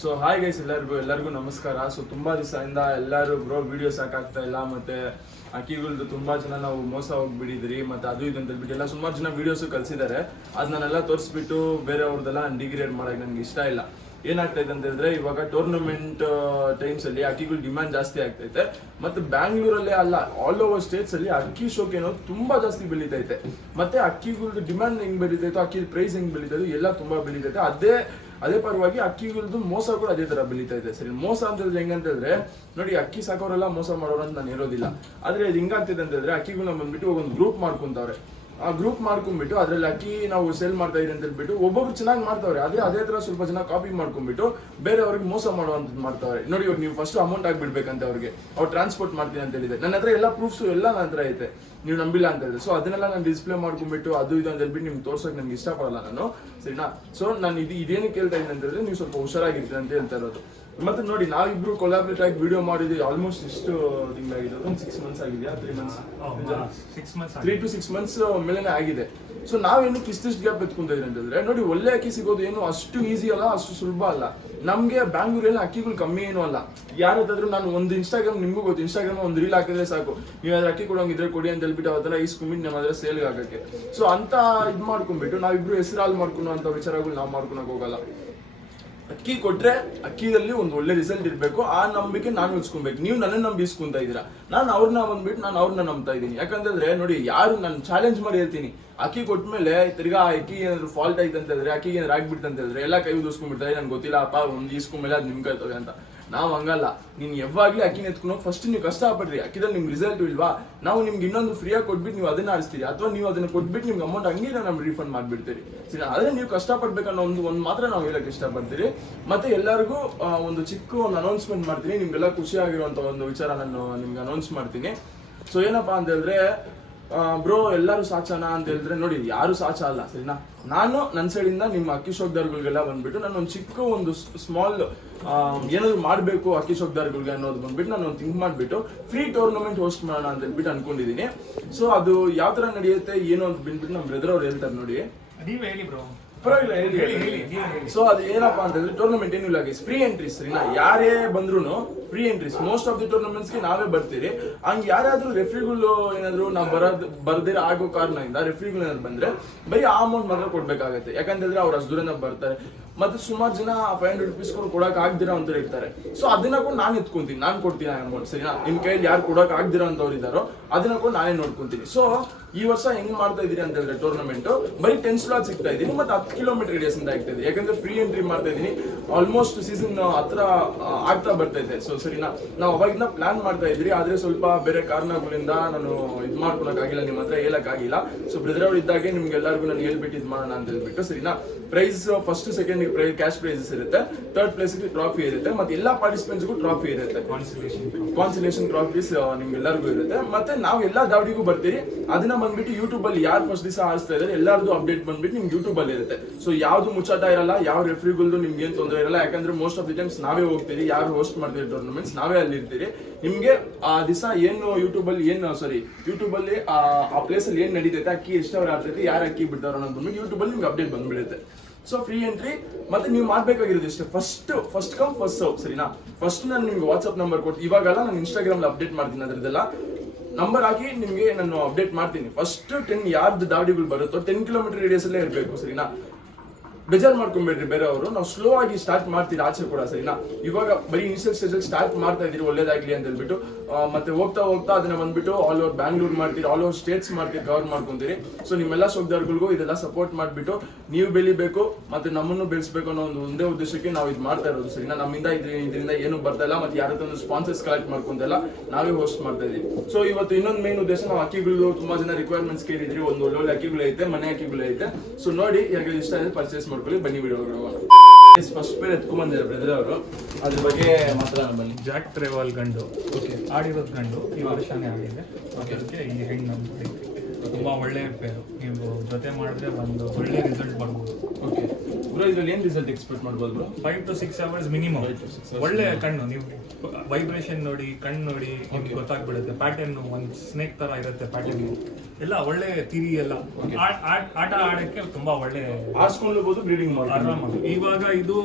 So hi guys, ಎಲ್ಲರಿಗೂ ನಮಸ್ಕಾರ. So ತುಂಬಾ ದಿವಸದಿಂದ ಎಲ್ಲರೂ ಬ್ರೋ ವಿಡಿಯೋ ಸಾಕಾಗ್ತಾ ಇಲ್ಲ, ಮತ್ತೆ ಅಕ್ಕಿಗಳ್ದು ತುಂಬಾ ಜನ ನಾವು ಮೋಸ ಹೋಗ್ಬಿಟ್ಟಿದ್ರಿ, ಮತ್ತೆ ಅದು ಇದು ಅಂತ ಹೇಳ್ಬಿಟ್ಟು ಎಲ್ಲ ಸುಮಾರು ಜನ ವಿಡಿಯೋಸ್ ಕಳ್ಸಿದ್ದಾರೆ. ಅದನ್ನೆಲ್ಲ ತೋರಿಸ್ಬಿಟ್ಟು ಬೇರೆಯವ್ರದ್ದೆಲ್ಲ ಡಿಗ್ರೇಡ್ ಮಾಡಕ್ಕೆ ನನಗೆ ಇಷ್ಟ ಇಲ್ಲ. ಏನಾಗ್ತಾ ಇದೆ ಅಂತ ಹೇಳಿದ್ರೆ, ಇವಾಗ ಟೂರ್ನಮೆಂಟ್ ಟೈಮ್ಸ್ ಅಲ್ಲಿ ಅಕ್ಕಿಗಳು ಡಿಮ್ಯಾಂಡ್ ಜಾಸ್ತಿ ಆಗ್ತೈತೆ. ಮತ್ತೆ ಬ್ಯಾಂಗ್ಳೂರಲ್ಲೇ ಅಲ್ಲ, ಆಲ್ ಓವರ್ ಸ್ಟೇಟ್ಸ್ ಅಲ್ಲಿ ಅಕ್ಕಿ ಶೋಕೆ ಅನ್ನೋದು ತುಂಬಾ ಜಾಸ್ತಿ ಬೆಳೀತೈತೆ. ಮತ್ತೆ ಅಕ್ಕಿಗಳದ್ದು ಡಿಮ್ಯಾಂಡ್ ಹೆಂಗ್ ಬೆಳೀತೈತೋ, ಅಕ್ಕಿ ಪ್ರೈಸ್ ಹೆಂಗ್ ಬೆಳೀತೈತೋ ಎಲ್ಲ ತುಂಬಾ ಬೆಳೀತೈತೆ. ಅದೇ ಪರವಾಗಿ ಅಕ್ಕಿಗಳದ್ದು ಮೋಸ ಕೂಡ ಅದೇ ತರ ಬೆಳೀತಾ ಇದೆ. ಸರಿ, ಮೋಸ ಅಂತ ಹೇಳಿದ್ರೆ ಹೆಂಗಂತ ಹೇಳಿದ್ರೆ, ನೋಡಿ ಅಕ್ಕಿ ಸಾಕೋರೆಲ್ಲ ಮೋಸ ಮಾಡೋರು ಅಂತ ನಾನು ಹೇಳೋದಿಲ್ಲ. ಆದ್ರೆ ಇದು ಹಿಂಗಾಗ್ತಿದೆ ಅಂತ ಹೇಳಿದ್ರೆ, ಅಕ್ಕಿಗಳನ್ನ ಬಂದ್ಬಿಟ್ಟು ಒಂದು ಗ್ರೂಪ್ ಮಾಡ್ಕೊಂತವ್ರೆ. ಆ ಗ್ರೂಪ್ ಮಾಡ್ಕೊಂಡ್ಬಿಟ್ಟು ಅದ್ರಲ್ಲಿ ಅಕ್ಕಿ ನಾವು ಸೇಲ್ ಮಾಡ್ತಾ ಇದೀವಿ ಅಂತ ಹೇಳ್ಬಿಟ್ಟು ಒಬ್ಬೊಬ್ರು ಚೆನ್ನಾಗಿ ಮಾಡ್ತಾವ್ರೆ. ಆದ್ರೆ ಅದೇ ತರ ಸ್ವಲ್ಪ ಜನ ಕಾಪಿ ಮಾಡ್ಕೊಂಡ್ಬಿಟ್ಟು ಬೇರೆಯವ್ರಿಗೆ ಮೋಸ ಮಾಡುವಂತ ಮಾಡ್ತಾವ್ರೆ. ನೋಡಿ, ಇವಾಗ ನೀವು ಫಸ್ಟ್ ಅಮೌಂಟ್ ಆಗ್ಬಿಡ್ಬೇಕಂತ ಅವ್ರಿಗೆ, ಅವ್ರು ಟ್ರಾನ್ಸ್ಪೋರ್ಟ್ ಮಾಡ್ತೀನಿ ಅಂತ ಹೇಳಿದೆ. ನನ್ನ ಹತ್ರ ಎಲ್ಲ ಪ್ರೂಫ್ಸ್ ಎಲ್ಲ ನನ್ನ ಹತ್ರ ಐತೆ, ನೀವು ನಂಬಿಲ್ಲ ಅಂತ ಹೇಳಿದ್ರೆ. ಸೊ ಅದನ್ನೆಲ್ಲ ನಾನು ಡಿಸ್ಪ್ಲೇ ಮಾಡ್ಕೊಂಡ್ಬಿಟ್ಟು ಅದು ಇದು ಅಂತ ಹೇಳ್ಬಿಟ್ಟು ನಿಮ್ಗೆ ತೋರ್ಸೋಕೆ ನನಗೆ ಇಷ್ಟಪಡಲ್ಲ ನಾನು, ಸರಿನಾ? ಸೊ ನಾನು ಇದೇನು ಕೇಳ್ತಾ ಇದ್ದೀನಿ ಅಂತ ಹೇಳಿದ್ರೆ, ನೀವು ಸ್ವಲ್ಪ ಹುಷಾರಾಗಿರ್ತೀನಿ ಅಂತ ಹೇಳ್ತಾ ಇರೋದು. ಮತ್ತೆ ನೋಡಿ, ನಾವಿಬ್ರು ಕೊಲಾಬ್ರೇಟ್ ಆಗಿ ವಿಡಿಯೋ ಮಾಡಿದ್ವಿ. ಆಲ್ಮೋಸ್ಟ್ ಎಷ್ಟು ತಿಂಗಳಾಗಿದೆ? ಒಂದು 6 months ಆಗಿದೆಯಾ? 3 months, 3 to 6 months ಮೇಲೆನೆ ಆಗಿದೆ. ಸೊ ನಾವೇನಕ್ಕೆ ಇಷ್ಟಿಷ್ಟು ಗ್ಯಾಪ್ ಎತ್ಕೊಂತ ಇದ್ರಿ ಅಂತಂದ್ರೆ, ನೋಡಿ ಒಳ್ಳೆ ಅಕ್ಕಿ ಸಿಗೋದು ಏನು ಅಷ್ಟು ಈಸಿ ಅಲ್ಲ, ಅಷ್ಟು ಸುಲಭ ಅಲ್ಲ. ನಮ್ಗೆ ಬ್ಯಾಂಗ್ಳೂರಲ್ಲಿ ಅಕ್ಕಿಗಳು ಕಮ್ಮಿ ಏನೂ ಅಲ್ಲ. ಯಾರಾದ್ರೂ ನಾನು ಒಂದು ಇನ್ಸ್ಟಾಗ್ರಾಮ್, ನಿಮ್ಗೂ ಗೊತ್ತು, ಇನ್ಸ್ಟಾಗ್ರಾಮ್ ಒಂದು ರೀಲ್ ಹಾಕಿದ್ರೆ ಸಾಕು, ನೀವು ಅದ್ರ ಅಕ್ಕಿ ಕೊಡೋಂಗಿದ್ರೆ ಕೊಡಿ ಅಂತ ಹೇಳ್ಬಿಟ್ಟು ಅವತ್ತರ ಈಸ್ಕೊಂಡ್ಬಿಟ್ಟು ನಮ್ಮ ಅದ್ರ ಸೇಲ್ಗೆ ಹಾಕಕ್ಕೆ. ಸೊ ಅಂತ ಇದು ಮಾಡ್ಕೊಂಡ್ಬಿಟ್ಟು ನಾವಿಬ್ರು ಹೆಸರಾಲ್ ಮಾಡ್ಕೊಳೋ ಅಂತ ವಿಚಾರಗಳು ನಾವು ಮಾಡ್ಕೊಳಕ್ ಹೋಗಲ್ಲ. ಅಕ್ಕಿ ಕೊಟ್ರೆ ಅಕ್ಕಿಯಲ್ಲಿ ಒಂದು ಒಳ್ಳೆ ರಿಸಲ್ಟ್ ಇರಬೇಕು, ಆ ನಂಬಿಕೆ ನಾನು ಉಳಿಸ್ಕೊಬೇಕು. ನೀವು ನನ್ನ ನಂಬಿ ಇಸ್ಕೊಂತ ಇದ್ದೀರಾ, ನಾನು ಅವ್ರನ್ನ ಬಂದ್ಬಿಟ್ಟು ನಾನು ಅವ್ರನ್ನ ನಂಬ್ತಾ ಇದ್ದೀನಿ. ಯಾಕಂತಂದ್ರೆ ನೋಡಿ, ಯಾರು ನಾನು ಚಾಲೆಂಜ್ ಮಾಡಿ ಹೇಳ್ತೀನಿ, ಅಕ್ಕಿ ಕೊಟ್ಮೇಲೆ ತಿರ್ಗಾ ಅಕ್ಕಿ ಏನಾದ್ರು ಫಾಲ್ಟ್ ಆಯ್ತು ಅಂತ ಹೇಳಿದ್ರೆ, ಅಕ್ಕಿಗೆ ಏನಾದ್ರು ಆಗ್ಬಿಡ್ತು ಅಂತ ಹೇಳಿದ್ರೆ ಎಲ್ಲ ಕೈ ಉದಿಸ್ಕೊಂಡ್ಬಿಡ್ತಾರೆ. ನನ್ಗೆ ಗೊತ್ತಿಲ್ಲ ಅಪ್ಪ, ಒಂದು ಈಸ್ಕೊಂಡ್ಮೇಲೆ ಅದು ನಿಮ್ಗೆ ಇರ್ತವೆ ಅಂತ. ನಾವು ಹಂಗಲ್ಲ. ನೀನು ಯಾವಾಗ್ಲೇ ಅಕ್ಕಿನ ಎತ್ಕೊಂಡು ಫಸ್ಟ್ ನೀವು ಕಷ್ಟಪಡ್ರಿ, ಅಕ್ಕಿದಲ್ಲಿ ನಿಮ್ಗೆ ರಿಸಲ್ಟ್ ಇಲ್ವಾ, ನಾವು ನಿಮ್ಗೆ ಇನ್ನೊಂದು ಫ್ರೀಯಾಗಿ ಕೊಟ್ಬಿಟ್ಟು ನೀವು ಅದನ್ನ ಆರಿಸ್ತೀರಿ, ಅಥವಾ ನೀವು ಅದನ್ನ ಕೊಟ್ಬಿಟ್ಟು ನಿಮ್ಗೆ ಅಮೌಂಟ್ ಹಂಗೆ ನಮ್ಗೆ ರೀಫಂಡ್ ಮಾಡ್ಬಿಡ್ತೀರಿ. ಸರಿ, ಆದ್ರೆ ನೀವು ಕಷ್ಟಪಡ್ಬೇಕನ್ನೋ ಒಂದು ಮಾತ್ರ ನಾವು ಹೇಳಕ್ ಇಷ್ಟಪಡ್ತೀರಿ. ಮತ್ತೆ ಎಲ್ಲರಿಗೂ ಒಂದು ಚಿಕ್ಕ ಒಂದು ಅನೌನ್ಸ್ಮೆಂಟ್ ಮಾಡ್ತೀನಿ, ನಿಮ್ಗೆಲ್ಲ ಖುಷಿ ಆಗಿರುವಂತ ಒಂದು ವಿಚಾರ ನಾನು ನಿಮ್ಗೆ ಅನೌನ್ಸ್ ಮಾಡ್ತೀನಿ. ಸೊ ಏನಪ್ಪಾ ಅಂತ ಹೇಳಿದ್ರೆ, ಬ್ರೋ ಎಲ್ಲರೂ ಸಾಚನ ಅಂತ ಹೇಳಿದ್ರೆ, ನೋಡಿ ಯಾರು ಸಾಚ ಅಲ್ಲ, ಸರಿನಾ? ನಾನು ನನ್ನ ಸೈಡಿಂದ ನಿಮ್ಮ ಅಕ್ಕಿ ಶೋಕ್ದಾರ್ಗಳಿಗೆಲ್ಲ ಬಂದ್ಬಿಟ್ಟು ನಾನು ಒಂದು ಚಿಕ್ಕ ಒಂದು ಸ್ಮಾಲ್ ಏನಾದ್ರು ಮಾಡಬೇಕು ಅಕ್ಕಿ ಶೋಕ್ದಾರ್ಗಳಿಗೆ ಅನ್ನೋದು ಬಂದ್ಬಿಟ್ಟು ನಾನು ಒಂದು ಥಿಂಕ್ ಮಾಡಿಬಿಟ್ಟು ಫ್ರೀ ಟೂರ್ನಮೆಂಟ್ ಹೋಸ್ಟ್ ಮಾಡೋಣ ಅಂತ ಹೇಳ್ಬಿಟ್ಟು ಅನ್ಕೊಂಡಿದ್ದೀನಿ. ಸೊ ಅದು ಯಾವ ತರ ನಡೆಯುತ್ತೆ ಏನು ಅಂತ ಬಂದ್ಬಿಟ್ಟು ನಮ್ಮ ಬ್ರದರ್ ಅವ್ರು ಹೇಳ್ತಾರೆ. ನೋಡಿ, ನೀವ್ ಹೇಳಿ ಬ್ರೋ. ಪರವಾಗಿಲ್ಲ, ಹೇಳಿ. ಸೊ ಅದು ಏನಪ್ಪಾ ಅಂತಂದ್ರೆ, ಟೂರ್ನಮೆಂಟ್ ಏನಿಲ್ಲ ಗೈಸ್, ಫ್ರೀ ಎಂಟ್ರೀಸ್, ಸರಿನಾ? ಯಾರೇ ಬಂದ್ರು free entries. Most of the ಟೂರ್ನಮೆಂಟ್ಸ್ಗೆ ನಾವೇ ಬರ್ತೀರಿ. ಹಂಗೆ ಯಾರಾದ್ರೂ ರೆಫ್ರಿಗಳು ಏನಾದ್ರು ನಾವು ಬರ್ದಿರ ಆಗೋ ಕಾರಣದಿಂದ ರೆಫ್ರಿಗಳು ಏನಾದ್ರು ಬಂದ್ರೆ ಬರೀ ಆ ಅಮೌಂಟ್ ಮಾತ್ರ ಕೊಡ್ಬೇಕಾಗತ್ತೆ. ಯಾಕಂತಂದ್ರೆ ಅವ್ರು ಅಷ್ಟು ದೂರದಿಂದ ಬರ್ತಾರೆ. ಮತ್ತೆ ಸುಮಾರು ಜನ 500 rupees ಕೊಡಕ್ ಆಗ್ದಿರೋ ಅಂತ ಇರ್ತಾರೆ. ಸೊ ಅದನ್ನ ಕೂಡ ನಾನು ಎತ್ಕೊಂತೀನಿ, ನಾನು ಕೊಡ್ತೀನಿ ಅಮೌಂಟ್, ಸರಿನಾ? ನಿಮ್ ಕೈಯಲ್ಲಿ ಯಾರು ಕೊಡಕ್ ಆಗ್ದಿರೋ ಅಂತವ್ರು ಇದ್ದಾರೋ ಅದನ್ನ ಕೂಡ ನಾನೇ ನೋಡ್ಕೊಂತೀನಿ. ಸೊ ಈ ವರ್ಷ ಹೆಂಗ್ ಮಾಡ್ತಾ ಇದೀರಿ ಅಂತ ಹೇಳಿದ್ರೆ, ಟೂರ್ನಮೆಂಟ್ ಬರೀ 10 slots ಸಿಗ್ತಾ ಇದೀನಿ, ಮತ್ತೆ 10 kilometer ರೇಡಿಯಸ್ ಇಂದ ಆಗ್ತಾ ಇದೆ. ಯಾಕಂದ್ರೆ ಫ್ರೀ ಎಂಟ್ರಿ ಮಾಡ್ತಾ ಇದೀನಿ. ಆಲ್ಮೋಸ್ಟ್ ಸೀಸನ್ ಹತ್ರ ಆಗ್ತಾ ಬರ್ತೈತೆ. ಸೊ ಸರಿನಾ, ನಾವು ಅವಾಗಿಂದ ಪ್ಲಾನ್ ಮಾಡ್ತಾ ಇದ್ರಿ, ಆದ್ರೆ ಸ್ವಲ್ಪ ಬೇರೆ ಕಾರಣಗಳಿಂದ ನಾನು ಇದು ಮಾಡ್ಕೊಳಕ್ ಆಗಿಲ್ಲ, ನಿಮ್ಮ ಹತ್ರ ಹೇಳಕ್ ಆಗಿಲ್ಲ. ಸೊ ಬ್ರದರ್ ಅವ್ರು ಇದ್ದಾಗೆ ನಿಮ್ಗೆಲ್ಲರಿಗೂ ನಾನು ಹೇಳ್ಬಿಟ್ಟು ಇದು ಮಾಡೋಣ ಅಂತ ಹೇಳ್ಬಿಟ್ಟು, ಸರಿನಾ? Prize first second cash prizes ಇರುತ್ತೆ, ಥರ್ಡ್ ಪ್ಲೇಸ್ ಟ್ರಾಫಿ ಇರುತ್ತೆ, ಮತ್ತೆ ಎಲ್ಲಾ ಪಾರ್ಟಿಸಿಪೆಂಟ್ಸ್ಗೂ ಟ್ರಾಫಿ ಇರುತ್ತೆ, ಕಾನ್ಸಲೇಷನ್ ಟ್ರಾಫೀಸ್ ನಿಮ್ಗೆಲ್ಲರಿಗೂ ಇರುತ್ತೆ. ಮತ್ತೆ ನಾವು ಎಲ್ಲಾ ದಾವಡಿಗೂ ಬರ್ತೀರಿ. ಅದನ್ನ ಬಂದ್ಬಿಟ್ಟು ಯೂಟ್ಯೂಬ್ ಅಲ್ಲಿ ಯಾರು ಫಸ್ಟ್ ದಿವಸ ಆಡಿಸ್ತಾ ಇದ್ದಾರೆ ಎಲ್ಲಾರ್ದು ಅಪ್ಡೇಟ್ ಬಂದ್ಬಿಟ್ಟು ನಿಮ್ಗೆ ಯೂಟ್ಯೂಬ್ ಅಲ್ಲಿ ಇರುತ್ತೆ. ಸೊ ಯಾವ್ದು ಮುಚ್ಚಾಟ ಇರಲ್ಲ, ಯಾವ ರೆಫ್ರಿಗಳ್ದು ನಿಮ್ಗೆ ಏನ್ ತೊಂದರೆ ಇರಲ್ಲ. ಯಾಕಂದ್ರೆ ಮೋಸ್ಟ್ ಆಫ್ ದಿ ಟೈಮ್ಸ್ ನಾವೇ ಹೋಗ್ತೀರಿ, ಯಾರು ಹೋಸ್ಟ್ ಮಾಡ್ತೀರಿ ಟೂರ್ನಮೆಂಟ್ಸ್ ನಾವೇ ಅಲ್ಲಿ ಇರ್ತೀರಿ. ನಿಮ್ಗೆ ಆ ದಿವಸ ಏನು ಯೂಟ್ಯೂಬ್ ಅಲ್ಲಿ ಆ ಪ್ಲೇಸ್ ಅಲ್ಲಿ ಏನ್ ನಡೀತೈತೆ, ಅಕ್ಕಿ ಎಷ್ಟು ಅವ್ರು ಆಡ್ತೈತೆ, ಯಾರು ಅಕ್ಕಿ ಬಿಡ್ತಾರೋ ಅನ್ನೋದು ಬಂದ್ಬಿಟ್ಟು ಯೂಟ್ಯೂಬ್ ಅಲ್ಲಿ ನಿಮ್ಗೆ ಅಪ್ಡೇಟ್ ಬಂದ್ಬಿಡುತ್ತೆ. So free entry. ಮತ್ತೆ ನೀವು ಮಾಡ್ಬೇಕಾಗಿರೋದು ಇಷ್ಟೇ, ಫಸ್ಟ್ ಕಮ್ ಫಸ್ಟ್ ಸರ್ವ್, ಸರಿನಾ? ಫಸ್ಟ್ ನಾನು ನಿಮ್ಗೆ ವಾಟ್ಸ್ಆಪ್ ನಂಬರ್ ಕೊಟ್ಟು, ಇವಾಗಲ್ಲ ನಾನು ಇನ್ಸ್ಟಾಗ್ರಾಮ್ ಅಪ್ಡೇಟ್ ಮಾಡ್ತೀನಿ, ಅದ್ರದ್ದೆಲ್ಲ ನಂಬರ್ ಹಾಕಿ ನಿಮ್ಗೆ ನಾನು ಅಪ್ಡೇಟ್ ಮಾಡ್ತೀನಿ. ಫಸ್ಟ್ 10 ಯಾರ್ದು ದಾವಡಿಗಳು ಬರುತ್ತೋ 10 kilometer ರೇಡಿಯಸ್ ಅಲ್ಲೇ ಇರಬೇಕು, ಸರಿನಾ? ಬೇಜಾರ್ ಮಾಡ್ಕೊಂಡ್ಬೇಡ್ರಿ ಬೇರೆಯವರು, ನಾವು ಸ್ಲೋ ಆಗಿ ಸ್ಟಾರ್ಟ್ ಮಾಡ್ತೀರಿ ಆಚೆ ಕೂಡ, ಸರಿನಾ? ಇವಾಗ ಬರೀ ಇನಿಷಿಯಲ್ ಸ್ಟೇಜ್ ಅಲ್ಲಿ ಸ್ಟಾರ್ಟ್ ಮಾಡ್ತಾ ಇದೀರಿ, ಒಳ್ಳೇದಾಗ್ಲಿ ಅಂತ ಹೇಳ್ಬಿಟ್ಟು. ಮತ್ತೆ ಹೋಗ್ತಾ ಅದನ್ನ ಬಂದ್ಬಿಟ್ಟು ಆಲ್ ಓವರ್ ಬ್ಯಾಂಗ್ಳೂರ್ ಮಾಡ್ತೀರಿ, ಆಲ್ ಓವರ್ ಸ್ಟೇಟ್ಸ್ ಮಾಡ್ತೀರಿ, ಕವರ್ ಮಾಡ್ಕೊಂತೀರಿ. ಸೊ ನಿಮ್ಮೆಲ್ಲ ಶೋಕ್ದಾರ್ಗಳಿಗೂ ಇದೆಲ್ಲ ಸಪೋರ್ಟ್ ಮಾಡ್ಬಿಟ್ಟು ನೀವು ಬೆಳಿಬೇಕು, ಮತ್ತೆ ನಮ್ಮನ್ನು ಬೆಳೆಸಬೇಕು ಅನ್ನೋ ಒಂದೇ ಉದ್ದೇಶಕ್ಕೆ ನಾವು ಇದು ಮಾಡ್ತಾ ಇರೋದು, ಸರಿನಾ? ನಮ್ಮಿಂದ ಇದರಿಂದ ಏನು ಬರ್ತಾ ಇಲ್ಲ, ಮತ್ತೆ ಯಾರ ಹತ್ರ ಸ್ಪಾನ್ಸರ್ಸ್ ಕಲೆಕ್ಟ್ ಮಾಡ್ಕೊಂತೆಲ್ಲ ನಾವೇ ಹೋಸ್ಟ್ ಮಾಡ್ತಾ ಇದೀವಿ. ಸೊ ಇವತ್ತು ಇನ್ನೊಂದು ಮೇನ್ ಉದ್ದೇಶ, ನಾವು ಅಕ್ಕಿಗಳು ತುಂಬಾ ಜನ ರಿಕ್ವೈರ್ಮೆಂಟ್ಸ್ ಕೇಳಿದ್ರಿ, ಒಂದು ಒಳ್ಳೊಳ್ಳೆ ಅಕ್ಕಿಗಳು ಐತೆ, ಮನೆ ಅಕ್ಕಿಗಳು ಐತೆ. ಸೊ ನೋಡಿ, ಯಾರಿಗೆ ಇಷ್ಟ ಆದ್ರೆ ಪರ್ಚೇಸ್ ಮಾಡ್ಕೊಳ್ಳಿ. ಬನ್ನಿ ವಿಡಿಯೋ ಫಸ್ಟ್ ಪೇರ್ ಎತ್ಕೊಂಡ್ಬಂದಿದ್ದಾರೆ ಬ್ರದರ್ ಅವರು, ಅದ್ರ ಬಗ್ಗೆ ಮಾತಾಡೋಣ ಬನ್ನಿ. ಜಾಕ್ ಟ್ರೇವಾಲ್ ಗಂಡು, ಆಡಿರೋದು ಗಂಡು, ಈ ವರ್ಷನೇ ಆಗಿದೆ. ಅದಕ್ಕೆ ಈ ಹೆಣ್ಣು ತುಂಬಾ ಒಳ್ಳೆಯ ಪೇರು, ನೀವು ಜೊತೆ ಮಾಡಿದ್ರೆ ಒಂದು ಒಳ್ಳೆ ರಿಸಲ್ಟ್ ಬರ್ಬೋದು. ಓಕೆ, ಬ್ರೋ ಇದ್ರಲ್ಲಿ ಏನು ರಿಸಲ್ಟ್ ಎಕ್ಸ್ಪೆಕ್ಟ್ ಮಾಡ್ಬೋದು bro? 5 to 6 hours minimum. 5 to 6 hours ಒಳ್ಳೆ ಕಣ್ಣು, ನೀವು ವೈಬ್ರೇಷನ್ ನೋಡಿ, ಕಣ್ಣು ನೋಡಿ ನಿಮ್ಗೆ ಗೊತ್ತಾಗ್ಬಿಡುತ್ತೆ. ಪ್ಯಾಟರ್ನ್ ಒಂದು ಸ್ನೇಕ್ ತರ ಇರುತ್ತೆ ಪ್ಯಾಟರ್ನ್. ಎಲ್ಲ ಒಳ್ಳೆ ತಿರಿ ಎಲ್ಲ ಆಟ ಆಡಕ್ಕೆ ತುಂಬಾ ಒಳ್ಳೆ ಆಡ್ಸ್ಕೊಂಡ್ಬೋದು, ಬ್ರೀಡಿಂಗ್ ಮಾಡ್ಬೋದು ಆರಾಮಾಗಿ. ಇವಾಗ ಇದು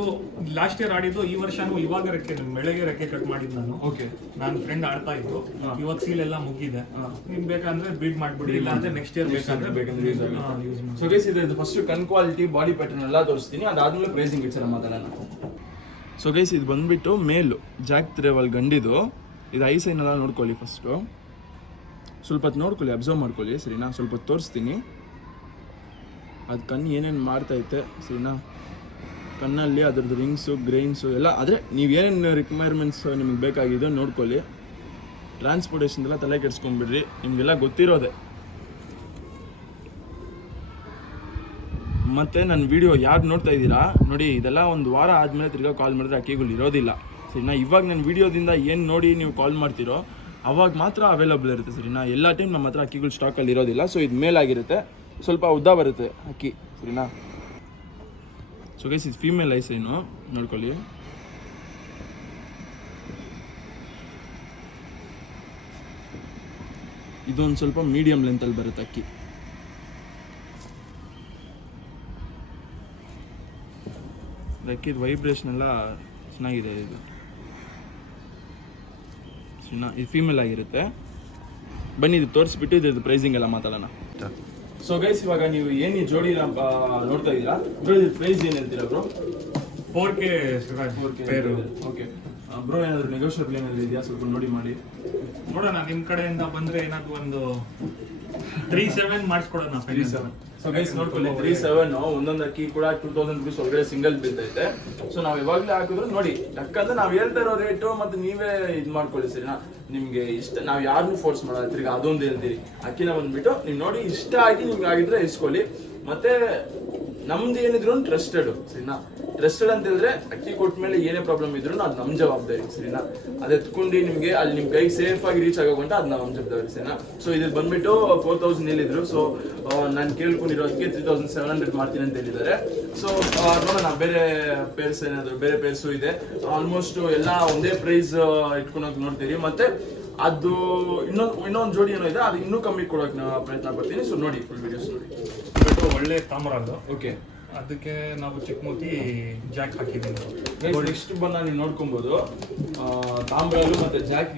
ಲಾಸ್ಟ್ ಇಯರ್ ಆಡಿದ್ದು, ಈ ವರ್ಷನೂ ಇವಾಗ ರೆಕ್ಕೆ ಬೆಳಗ್ಗೆ ರೆಕ್ಕೆ ಕಟ್ ಮಾಡಿದ್ದು ನಾನು. ಓಕೆ. ನನ್ನ ಫ್ರೆಂಡ್ ಆಡ್ತಾ ಇತ್ತು. ಇವಾಗ ಸೀಲ್ ಎಲ್ಲ ಮುಗಿದೆ. ನಿಮ್ಗೆ ಬೇಕಂದ್ರೆ ಬ್ರೀಡ್ ಮಾಡ್ಬಿಡಿ, ಇಲ್ಲ ಅಂದ್ರೆ ನೆಕ್ಸ್ಟ್ ಇಯರ್ ಬೇಕಂದ್ರೆ ಯೂಸ್ ಮಾಡಿ. ಸೊ ಗೈಸ್ ಇದು ಫಸ್ಟ್ ಕಣ್ ಕ್ವಾಲಿಟಿ, ಬಾಡಿ ಪ್ಯಾಟರ್ನ್ ಎಲ್ಲ ತೋರಿಸ್ತೀನಿ, ಅದಾದ್ಮೇಲೆ ಪ್ರೈಸಿಂಗ್ ಇಟ್ಸರ ಮಾತಾಡೋಣ. ಸೊ ಗೈಸ್ ಇದು ಬಂದ್ಬಿಟ್ಟು ಮೇಲು ಜಾಕ್ ತ್ರೇವಲ್ ಗಂಡಿದು. ಇದು ಐ ಸೈನ್ ಎಲ್ಲ ನೋಡ್ಕೊಳ್ಳಿ ಫಸ್ಟು, ಸ್ವಲ್ಪ ಹೊತ್ತು ನೋಡ್ಕೊಳ್ಳಿ, ಅಬ್ಸರ್ವ್ ಮಾಡ್ಕೊಳ್ಳಿ ಸರಿನಾ. ಸ್ವಲ್ಪ ಹೊತ್ತು ತೋರಿಸ್ತೀನಿ ಅದು ಕಣ್ಣು ಏನೇನು ಮಾಡ್ತೈತೆ ಸರಿನಾ. ಕಣ್ಣಲ್ಲಿ ಅದ್ರದ್ದು ರಿಂಗ್ಸು, ಗ್ರೈನ್ಸು ಎಲ್ಲ, ಆದರೆ ನೀವು ಏನೇನು ರಿಕ್ವೈರ್ಮೆಂಟ್ಸ್ ನಿಮಗೆ ಬೇಕಾಗಿದೆಯೋ ನೋಡ್ಕೊಳ್ಳಿ. ಟ್ರಾನ್ಸ್ಪೋರ್ಟೇಷನ್ ಎಲ್ಲ ತಲೆ ಕೆಡಿಸ್ಕೊಂಡ್ಬಿಡ್ರಿ, ನಿಮಗೆಲ್ಲ ಗೊತ್ತಿರೋದೆ. ಮತ್ತು ನನ್ನ ವೀಡಿಯೋ ಯಾರು ನೋಡ್ತಾ ಇದ್ದೀರಾ ನೋಡಿ, ಇದೆಲ್ಲ ಒಂದು ವಾರ ಆದಮೇಲೆ ತಿರ್ಗಾ ಕಾಲ್ ಮಾಡಿದ್ರೆ ಅಕ್ಕಿಗಳು ಇರೋದಿಲ್ಲ ಸರಿನಾ. ಇವಾಗ ನನ್ನ ವೀಡಿಯೋದಿಂದ ಏನು ನೋಡಿ ನೀವು ಕಾಲ್ ಮಾಡ್ತೀರೋ ಅವಾಗ ಮಾತ್ರ ಅವೈಲಬಲ್ ಇರುತ್ತೆ ಸರಿನಾ. ಎಲ್ಲ ಟೈಮ್ ನಮ್ಮ ಹತ್ರ ಅಕ್ಕಿಗಳು ಸ್ಟಾಕಲ್ಲಿ ಇರೋದಿಲ್ಲ. ಸೊ ಇದು ಮೇಲಾಗಿರುತ್ತೆ, ಸ್ವಲ್ಪ ಉದ್ದ ಬರುತ್ತೆ ಅಕ್ಕಿ ಸರಿನಾ. ಸೊ ಗೈಸ್ ಇದು ಫೀಮೇಲ್ ಐಸೈನು ನೋಡ್ಕೊಳ್ಳಿ. ಇದೊಂದು ಸ್ವಲ್ಪ ಮೀಡಿಯಮ್ ಲೆಂತಲ್ಲಿ ಬರುತ್ತೆ ಅಕ್ಕಿ. ಅಕ್ಕಿದ ವೈಬ್ರೇಷನ್ ಎಲ್ಲ ಚೆನ್ನಾಗಿದೆ. ಇದು ಇದು ಫೀಮೇಲ್ ಆಗಿರುತ್ತೆ. ಬನ್ನಿ ಇದು ತೋರಿಸ್ಬಿಟ್ಟು ಇದ್ರದ್ದು ಪ್ರೈಸಿಂಗ್ ಎಲ್ಲ ಮಾತಾಡೋಣ. ಸೊ ಗೈಸ್ ಇವಾಗ ನೀವು ಏನು ಈ ಜೋಡಿ ನೋಡ್ತಾ ಇದ್ದೀರಾ ಬ್ರೋ, ಇದು ಪ್ರೈಸ್ ಏನು ಹೇಳ್ತೀರಾ ಬ್ರೋ? 4K ಪೇರು. ಓಕೆ ಬ್ರೋ, ಏನಾದರೂ ನೆಗೋಷಿಯಬಲ್ ಏನಾದರೂ ಇದೆಯಾ? ಸ್ವಲ್ಪ ನೋಡಿ ಮಾಡಿ ನೋಡೋಣ, ನಿಮ್ಮ ಕಡೆಯಿಂದ ಬಂದರೆ ಏನಾದ್ರು ಒಂದು 3,700 ಮಾಡಿಸ್ಕೊಡೋಣ. 3,700. ಸೊ ಗೈಸ್ ನೋಡ್ಕೊಳ್ಳಿ, 3,700 ಒಂದೊಂದು ಅಕ್ಕಿ ಕೂಡ 2,000 rupees ಒಳಗಡೆ ಸಿಂಗಲ್ ಬೀಳ್ತೈತೆ. ಸೊ ನಾವು ಯಾವಾಗಲೇ ಹಾಕಿದ್ರು ನೋಡಿ, ಯಾಕಂದ್ರೆ ನಾವು ಹೇಳ್ತಾ ಇರೋ ರೇಟು ಮತ್ತು ನೀವೇ ಇದು ಮಾಡ್ಕೊಳ್ಳಿ ಸರಿನಾ. ನಿಮಗೆ ಇಷ್ಟ, ನಾವು ಯಾರನ್ನೂ ಫೋರ್ಸ್ ಮಾಡೋದು ತಿರ್ಗಿ ಅದೊಂದು ಹೇಳ್ತೀರಿ. ಅಕ್ಕಿನ ಬಂದ್ಬಿಟ್ಟು ನೀವು ನೋಡಿ ಇಷ್ಟ ಆಗಿ ನಿಮ್ಗೆ ಆಗಿದ್ರೆ ಇಸ್ಕೊಳ್ಳಿ. ಮತ್ತೆ ನಮ್ದು ಏನಿದ್ರು ಟ್ರಸ್ಟೆಡ್ ಸರಿನಾ. ಟ್ರಸ್ಟೆಡ್ ಅಂತ ಹೇಳಿದ್ರೆ ಅಕ್ಕಿ ಕೊಟ್ಟ ಮೇಲೆ ಏನೇ ಪ್ರಾಬ್ಲಮ್ ಇದ್ರು ಅದು ನಮ್ಮ ಜವಾಬ್ದಾರಿ ಸರಿನಾ. ಅದು ಎತ್ಕೊಂಡು ನಿಮಗೆ ಅಲ್ಲಿ ನಿಮ್ಮ ಕೈಗೆ ಸೇಫ್ ಆಗಿ ರೀಚ್ ಆಗೋಗಂಟ ಅದು ನಮ್ಮ ಜವಾಬ್ದಾರಿ ಸರಿನಾ. ಸೊ ಇದು ಬಂದ್ಬಿಟ್ಟು 4,000 ಹೇಳಿದ್ರು. ಸೊ ನಾನು ಕೇಳ್ಕೊಂಡಿರೋದಕ್ಕೆ 3,700 ಮಾಡ್ತೀನಿ ಅಂತ ಹೇಳಿದ್ದಾರೆ. ಸೊ ನೋಡೋಣ, ಬೇರೆ ಪೇರ್ಸ್ ಏನಾದ್ರು ಬೇರೆ ಪೇರ್ಸು ಇದೆ. ಆಲ್ಮೋಸ್ಟ್ ಎಲ್ಲ ಒಂದೇ ಪ್ರೈಸ್ ಇಟ್ಕೊಳಕ್ ನೋಡ್ತೀರಿ. ಮತ್ತೆ ಅದು ಇನ್ನೊಂದು ಜೋಡಿ ಏನೋ ಇದೆ, ಅದು ಇನ್ನೂ ಕಮ್ಮಿ ಕೊಡೋಕೆ ನಾನು ಪ್ರಯತ್ನ ಪಡ್ತೀನಿ. ಸೊ ನೋಡಿ, ಫುಲ್ ವಿಡಿಯೋಸ್ ನೋಡಿ. ಒಳ್ಳೆ ತಾಮ್ರದ್ದು. ಓಕೆ, ಅದಕ್ಕೆ ನಾವು ಚಿಕ್ಕಮೂತಿ ಜಾಕ್ ಹಾಕಿದ್ದೀವಿ. ನೆಕ್ಸ್ಟ್ ಬಂದ ನೀವು ನೋಡ್ಕೊಬೋದು, ತಾಮ್ರಲು ಮತ್ತೆ ಜಾಕ್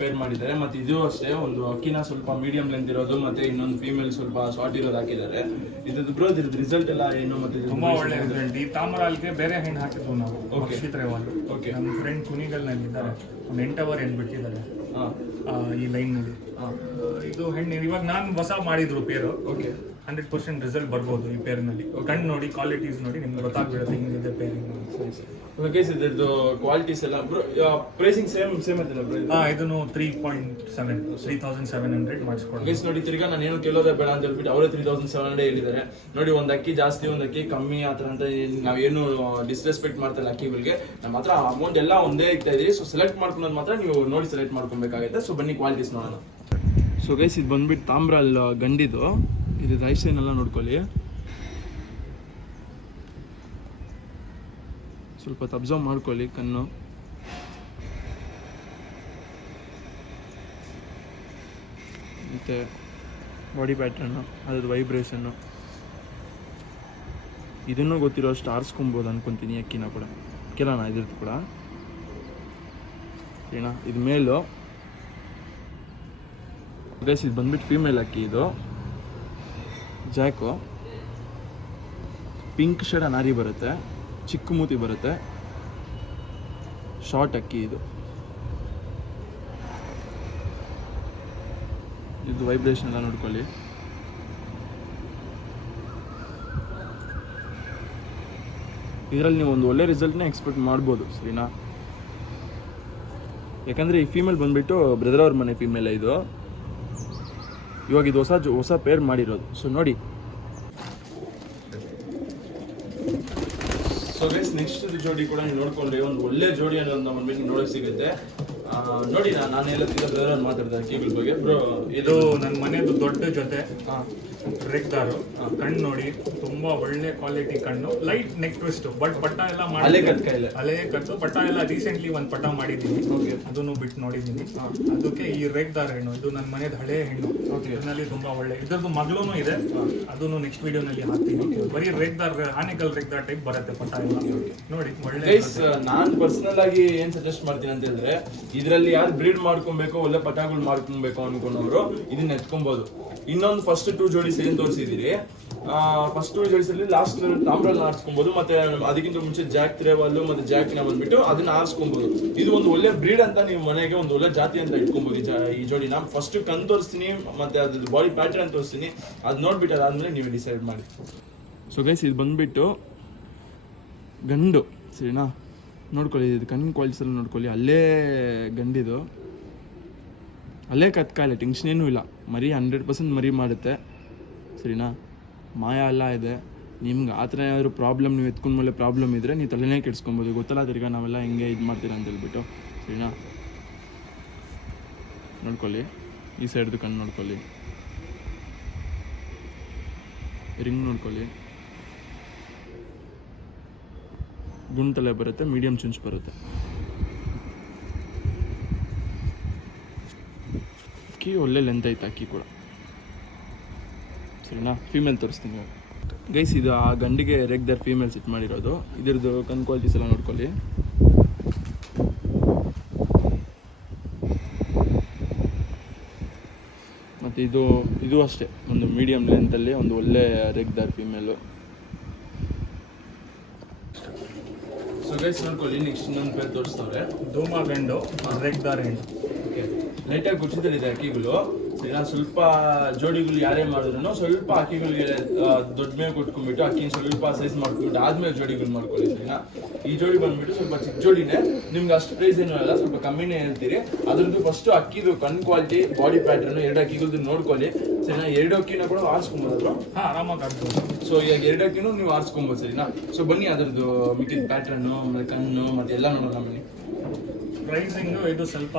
ಪೇರ್ ಮಾಡಿದ್ದಾರೆ. ಮತ್ತೆ ಇದು ಅಷ್ಟೇ, ಒಂದು ಅಕ್ಕಿನ ಸ್ವಲ್ಪ ಮೀಡಿಯಂ ಲೆಂತ್ ಇರೋದು, ಮತ್ತೆ ಇನ್ನೊಂದು ಫೀಮೇಲ್ ಸ್ವಲ್ಪ ಶಾರ್ಟ್ ಇರೋದು ಹಾಕಿದ್ದಾರೆ. ಇದ್ರದ್ದು ಬ್ರೋ, ಇದ್ರದ್ದು ರಿಸಲ್ಟ್ ಎಲ್ಲ ಏನು? ಮತ್ತೆ ತುಂಬಾ ಒಳ್ಳೆ ರಿಸಲ್ಟ್. ಈ ತಾಮ್ರ ಅಲ್ಲಿಗೆ ಬೇರೆ ಹೆಣ್ಣು ಹಾಕಿದ್ವು ನಾವು. ಓಕೆ, ನಮ್ಮ ಫ್ರೆಂಡ್ ಕುಣಿಗಲ್ನಲ್ಲಿದ್ದಾರೆ, ಒಂದು 8 hour ಏನು ಬಿಟ್ಟಿದ್ದಾರೆ ಈ ಲೈನ್ ನಲ್ಲಿ. ಇದು ಹೆಣ್ಣು ಇವಾಗ ನಾನು ಹೊಸ ಮಾಡಿದ್ರು ಪೇರು. ಓಕೆ, 100% ರಿಸಲ್ಟ್ ಬರ್ಬೋದು ಈ ಪೇರ್ನಲ್ಲಿ. ಕಣ್ಣು ನೋಡಿ, ಕ್ವಾಲಿಟೀಸ್ ನೋಡಿ ನಿಮ್ಗೆ ಗೊತ್ತಾಗ್ಬಿಡುತ್ತೆ ಹಿಂಗಿದೆ ಪೇರಿಂಗ್. ಓಕೆ, ಇದ್ರದ್ದು ಕ್ವಾಲಿಟೀಸ್ ಎಲ್ಲ ಬ್ರೋ, ಪ್ರೈಸಿಂಗ್ ಸೇಮ್ ಐತಲ್ಲ ಬ್ರೋ? ಇದನ್ನು 3,700 ಮಾಡಿಸ್ಕೊಡ್ತೀವಿ. ಗೈಸ್ ನೋಡಿ, ತಿರ್ಗಾ ನಾನು ಏನು ಕೇಳೋದೇ ಬೇಡ ಅಂತ ಹೇಳ್ಬಿಟ್ಟು ಅವರೇ 3,700 ಹೇಳಿದ್ದಾರೆ. ನೋಡಿ, ಒಂದು ಅಕ್ಕಿ ಜಾಸ್ತಿ, ಒಂದು ಅಕ್ಕಿ ಕಮ್ಮಿ, ಆ ಥರ ಅಂತ ನಾವೇನು ಡಿಸ್ರೆಸ್ಪೆಕ್ಟ್ ಮಾಡ್ತಾಯಿಲ್ಲ ಅಕ್ಕಿಗಳಿಗೆ. ನಮ್ಮ ಹತ್ರ ಅಮೌಂಟ್ ಎಲ್ಲ ಒಂದೇ ಇರ್ತಾ ಇದ್ದೀರಿ. ಸೊ ಸೆಲೆಕ್ಟ್ ಮಾಡ್ಕೊಳೋದು ಮಾತ್ರ ನೀವು ನೋಡಿ ಸೆಲೆಕ್ಟ್ ಮಾಡ್ಕೊಬೇಕಾಗುತ್ತೆ. ಸೊ ಬನ್ನಿ ಕ್ವಾಲಿಟೀಸ್ ನೋಡೋಣ. ಸೊ ಗೈಸ್ ಇದು ಬಂದ್ಬಿಟ್ಟು ತಾಮ್ರಲ್ ಗಂಡಿದು. ಇದು ರೈಟ್ ಸೈನ್ ಎಲ್ಲ ನೋಡ್ಕೊಳ್ಳಿ, ಸ್ವಲ್ಪ ಅಬ್ಸರ್ವ್ ಮಾಡ್ಕೊಳ್ಳಿ ಕಣ್ಣು. ಮತ್ತು ಬಾಡಿ ಪ್ಯಾಟ್ರನ್ನು, ಅದ್ರದ್ದು ವೈಬ್ರೇಷನ್ನು, ಇದನ್ನು ಗೊತ್ತಿರೋ ಅಷ್ಟು ಆರಿಸ್ಕೊಬೋದು ಅನ್ಕೊತೀನಿ. ಅಕ್ಕಿನ ಕೂಡ ಕೇಳೋಣ ಇದ್ರದ್ದು ಕೂಡ ಏನ. ಇದು ಮೇಲು ಗೈಸ್, ಇದು ಬಂದ್ಬಿಟ್ಟು ಫೀಮೇಲ್ ಅಕ್ಕಿ. ಇದು ಜಾಕು ಪಿಂಕ್ ಶೇಡ್ ಅನಾರಿ ಬರುತ್ತೆ, ಚಿಕ್ಕ ಮೂತಿ ಬರುತ್ತೆ, ಶಾರ್ಟ್ ಅಕ್ಕಿ. ಇದು ವೈಬ್ರೇಷನ್ ಎಲ್ಲ ನೋಡ್ಕೊಳ್ಳಿ. ಇದರಲ್ಲಿ ನೀವು ಒಂದು ಒಳ್ಳೆ ರಿಸಲ್ಟ್ನ ಎಕ್ಸ್ಪೆಕ್ಟ್ ಮಾಡ್ಬೋದು ಸರಿನಾ. ಯಾಕಂದರೆ ಈ ಫೀಮೇಲ್ ಬಂದ್ಬಿಟ್ಟು ಬ್ರದರ್ ಅವ್ರ ಮನೆ ಫೀಮೇಲ್. ಇದು ಇವಾಗ ಇದು ಹೊಸ ಪೇರ್ ಮಾಡಿರೋದು. ಸೊ ನೋಡಿ. ಸೊ ಗೈಸ್ ನೆಕ್ಸ್ಟ್ ಜೋಡಿ ಕೂಡ ನೀವು ನೋಡ್ಕೊಂಡ್ರೆ ಒಂದು ಒಳ್ಳೆ ಜೋಡಿ ಅನ್ನೋದು ಬಂದ್ಬಿಟ್ಟು ನೋಡೋಕೆ ಸಿಗುತ್ತೆ. ನೋಡಿ ನಾನು ಹೇಳುತ್ತಿದ್ದ ಬ್ರದರ್ ಮಾತಾಡ್ತಾರೆ ಕೀಗಳ ಬಗ್ಗೆ ಬ್ರೋ. ಇದು ನನ್ನ ಮನೆದು ದೊಡ್ಡ ಜೊತೆ ರೇಗ್ದಾರು. ಕಣ್ಣು ನೋಡಿ ತುಂಬಾ ಒಳ್ಳೆ ಕ್ವಾಲಿಟಿ ಕಣ್ಣು, ಲೈಟ್ ನೆಕ್ ಟ್ವಿಸ್ಟ್, ಬಟ್ ಪಟ್ಟ ಎಲ್ಲ ಅಲೆ ಕಟ್ಟು ಪಟ್ಟ ಎಲ್ಲ ರೀಸೆಂಟ್ಲಿ ಒಂದು ಪಟ್ಟ ಮಾಡಿದ್ದೀನಿ, ಅದನ್ನು ಬಿಟ್ಟು ನೋಡಿದ್ದೀನಿ. ಅದಕ್ಕೆ ಈ ರೇಗ್ದಾರ್ ಹೆಣ್ಣು, ಇದು ನನ್ನ ಮನೆದ ಹಳೆ ಹೆಣ್ಣು, ಇದರಲ್ಲಿ ತುಂಬಾ ಒಳ್ಳೆ. ಇದ್ರದ್ದು ಮಗಳೂ ಇದೆ, ಅದನ್ನು ನೆಕ್ಸ್ಟ್ ವಿಡಿಯೋನಲ್ಲಿ ಹಾಕ್ತೀನಿ. ಬರೀ ರೇಗ್ದಾರ್, ಆನೆಕಲ್ ರೇಗ್ದಾರ್ ಟೈಪ್ ಬರುತ್ತೆ ಪಟ್ಟ ಎಲ್ಲ ನೋಡಿ ಒಳ್ಳೆ. ನಾನು ಪರ್ಸನಲ್ ಆಗಿ ಏನ್ ಸಜೆಸ್ಟ್ ಮಾಡ್ತೀನಿ ಅಂತ ಹೇಳಿದ್ರೆ, ಇದರಲ್ಲಿ ಯಾರು ಬ್ರೀಡ್ ಮಾಡ್ಕೊಬೇಕು, ಒಳ್ಳೆ ಪಟಾಗಳು ಮಾಡ್ಕೊಬೇಕು ಅನ್ಕೊಂಡವ್ರು ಇದನ್ನ ಎತ್ಕೊಬಹುದು. ಇನ್ನೊಂದು ಫಸ್ಟ್ 2 ಜೋಡೀಸ್ ಏನ್ ತೋರಿಸಿದಿರಿ, ಫಸ್ಟ್ 2 ಜೋಡೀಸಲ್ಲಿ ಲಾಸ್ಟ್ ತಾಮ್ರಲ್ಲಿ ಆರಿಸ್ಕೊಬಹುದು, ಮತ್ತೆ ಅದಕ್ಕಿಂತ ಮುಂಚೆ ಜಾಕ್ ತ್ರೇವಲ್ಲು ಮತ್ತೆ ಜಾಕಿನ ಬಂದ್ಬಿಟ್ಟು ಅದನ್ನ ಆರಿಸ್ಕೊಬಹುದು. ಇದು ಒಂದು ಒಳ್ಳೆ ಬ್ರೀಡ್ ಅಂತ ನೀವು ಮನೆಗೆ ಒಂದು ಒಳ್ಳೆ ಜಾತಿ ಅಂತ ಇಟ್ಕೊಬಹುದು ಈ ಜೋಡಿನ. ಫಸ್ಟ್ ಕಣ್ ತೋರಿಸ್ತೀನಿ, ಮತ್ತೆ ಅದ್ರ ಬಾಡಿ ಪ್ಯಾಟರ್ನ್ ತೋರಿಸ್ತೀನಿ, ಅದು ನೋಡ್ಬಿಟ್ಟು ಅದಾದ್ಮೇಲೆ ನೀವು ಡಿಸೈಡ್ ಮಾಡಿ. ಸೊ ಗೈಸ್, ಇದು ಬಂದ್ಬಿಟ್ಟು ಗಂಡು, ಸರಿನಾ? ನೋಡ್ಕೊಳ್ಳಿ, ಇದು ಕಣ್ಣಿನ ಕ್ವಾಲಿಟೀಸ್ ಎಲ್ಲ ನೋಡ್ಕೊಳ್ಳಿ. ಅಲ್ಲೇ ಗಂಡಿದು, ಅಲ್ಲೇ ಕತ್ಕಾಯಿಲ್ಲ, ಟೆನ್ಷನ್ ಏನೂ ಇಲ್ಲ. ಮರಿ 100% ಮರಿ ಮಾಡುತ್ತೆ, ಸರಿನಾ? ಮಾಯ ಎಲ್ಲ ಇದೆ. ನಿಮ್ಗೆ ಆ ಥರ ಏನಾದರೂ ಪ್ರಾಬ್ಲಮ್, ನೀವು ಎತ್ಕೊಂಡ್ಮೇಲೆ ಪ್ರಾಬ್ಲಮ್ ಇದ್ದರೆ ನೀವು ತಲೆನೇ ಕೆಡಿಸ್ಕೊಬೋದು. ಗೊತ್ತಲ್ಲ ತಿರ್ಗಾ ನಾವೆಲ್ಲ ಹಿಂಗೆ ಇದು ಮಾಡ್ತೀರಾ ಅಂತ ಹೇಳ್ಬಿಟ್ಟು, ಸರಿನಾ? ನೋಡ್ಕೊಳ್ಳಿ, ಈ ಸೈಡ್ದು ಕಣ್ಣು ನೋಡ್ಕೊಳ್ಳಿ, ರಿಂಗ್ ನೋಡ್ಕೊಳ್ಳಿ, ಗುಂಟಲೆ ಬರುತ್ತೆ, ಮೀಡಿಯಮ್ ಚುಂಚ್ ಬರುತ್ತೆ. ಅಕ್ಕಿ ಒಳ್ಳೆ ಲೆಂತ್ ಐತೆ, ಅಕ್ಕಿ ಕೂಡ, ಸರಿನಾ? ಫೀಮೇಲ್ ತೋರಿಸ್ತೀನಿ ಗೈಸ್. ಇದು ಆ ಗಂಡಿಗೆ ರೆಗ್ದರ್ ಫೀಮೇಲ್ ಸೆಟ್ ಮಾಡಿರೋದು. ಇದ್ರದ್ದು ಕಣ್ ಕ್ವಾಲಿಟೀಸ್ ಎಲ್ಲ ನೋಡ್ಕೊಳ್ಳಿ. ಮತ್ತು ಇದು ಅಷ್ಟೇ, ಒಂದು ಮೀಡಿಯಮ್ ಲೆಂತಲ್ಲಿ ಒಂದು ಒಳ್ಳೆ ರೆಗ್ದರ್ ಫೀಮೇಲು. ಸೊ ಗೈಸ್ ನೋಡ್ಕೊಳ್ಳಿ, ನೆಕ್ಸ್ಟ್ ಇನ್ನೊಂದು ಪೇರ್ ತೋರಿಸ್ತವ್ರೆ. ಧೂಮ ಗಂಡು, ರೇಗ್ದಾರ್ ಹೆಣ್ಣು. ಲೈಟಾಗಿ ಗುಚ್ಚಿದಲ್ಲಿದೆ ಅಕ್ಕಿಗಳು, ಸರಿನಾ? ಸ್ವಲ್ಪ ಜೋಡಿಗಳು ಯಾರೇ ಮಾಡಿದ್ರು ಸ್ವಲ್ಪ ಅಕ್ಕಿಗಳಿಗೆ ದೊಡ್ಡ ಮೇಲೆ ಕೊಟ್ಕೊಂಡ್ಬಿಟ್ಟು ಅಕ್ಕಿನ ಸ್ವಲ್ಪ ಸೈಜ್ ಮಾಡ್ಕೊಂಡ್ಬಿಟ್ಟು ಆದ್ಮೇಲೆ ಜೋಡಿಗಳು ಮಾಡ್ಕೊಳ್ಳಿ, ಸರಿನಾ? ಈ ಜೋಡಿ ಬಂದ್ಬಿಟ್ಟು ಸ್ವಲ್ಪ ಚಿಕ್ಕ ಜೋಡಿನೇ, ನಿಮ್ಗೆ ಅಷ್ಟು ಪ್ರೈಸ್ ಏನೂ ಅಲ್ಲ, ಸ್ವಲ್ಪ ಕಮ್ಮಿನೇ ಹೇಳ್ತೀರಿ. ಅದ್ರದ್ದು ಫಸ್ಟ್ ಅಕ್ಕಿದು ಕಣ್ ಕ್ವಾಲಿಟಿ, ಬಾಡಿ ಪ್ಯಾಟರ್ನ್, 2 ಅಕ್ಕಿಗಳದ್ದು ನೋಡ್ಕೊಳ್ಳಿ, ಸರಿನಾ? 2 ಅಕ್ಕಿನ ಕೂಡ ಆರಿಸ್ಕೊಬೋದು, ಆರಾಮಾಗಿ ಆಗ್ಬೋದು. ಸೊ ಈಗ 2 ಅಕ್ಕಿನೂ ನೀವು ಆರಿಸ್ಕೊಬೋದು, ಸರಿನಾ? ಸೊ ಬನ್ನಿ, ಅದ್ರದ್ದು ಮಿಕ್ಕಿದ ಪ್ಯಾಟರ್ನು, ಮತ್ತೆ ಕಣ್ಣು, ಮತ್ತೆ ಎಲ್ಲ ನೋಡೋಣ ಬನ್ನಿ. ಪ್ರೈಸಿಂಗು ಇದು ಸ್ವಲ್ಪ